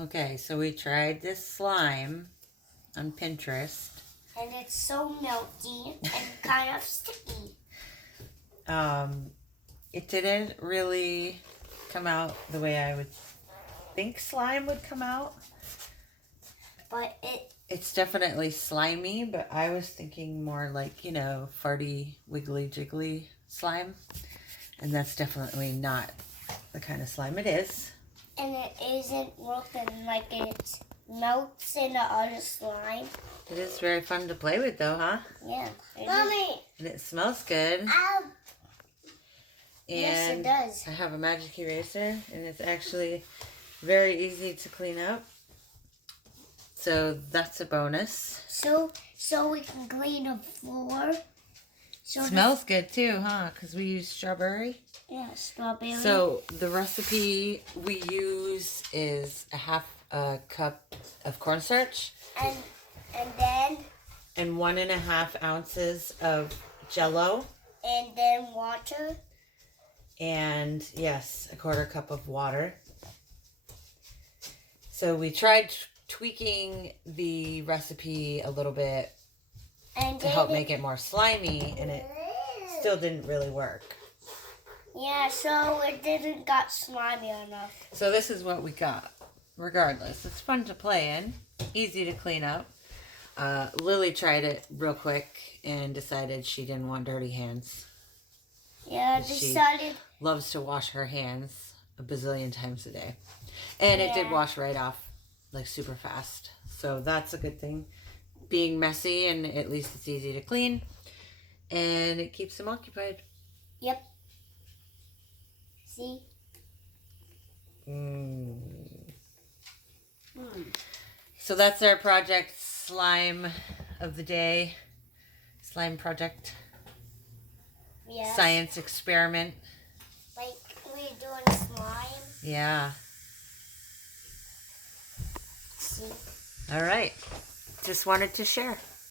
Okay, so we tried this slime on Pinterest. And it's so melty and kind of sticky. It didn't really come out the way I would think slime would come out. But it's definitely slimy, but I was thinking more like, farty, wiggly, jiggly slime. And that's definitely not the kind of slime it is. And it isn't working like it melts into other slime. It is very fun to play with though, huh? Yeah. Mommy! And it smells good. Ow! And yes, it does. I have a magic eraser, and it's actually very easy to clean up. So that's a bonus. So we can clean the floor. So smells good too, huh? Because we use strawberry. Yeah, strawberry. So the recipe we use is a half a cup of cornstarch. And then? And 1.5 ounces of jello. And then water. And yes, a 1/4 cup of water. So we tried tweaking the recipe a little bit to help make it more slimy, and it still didn't really work. Yeah, so it didn't got slimy enough. So this is what we got. Regardless, it's fun to play in, easy to clean up. Lily tried it real quick and decided she didn't want dirty hands. Yeah, decided. She loves to wash her hands a bazillion times a day. And it did wash right off, like super fast. So that's a good thing. Being messy, and at least it's easy to clean. And it keeps them occupied. Yep. See? So that's our project slime of the day. Slime project. Yes. Science experiment. Like we're doing slime. Yeah. See? All right. Just wanted to share.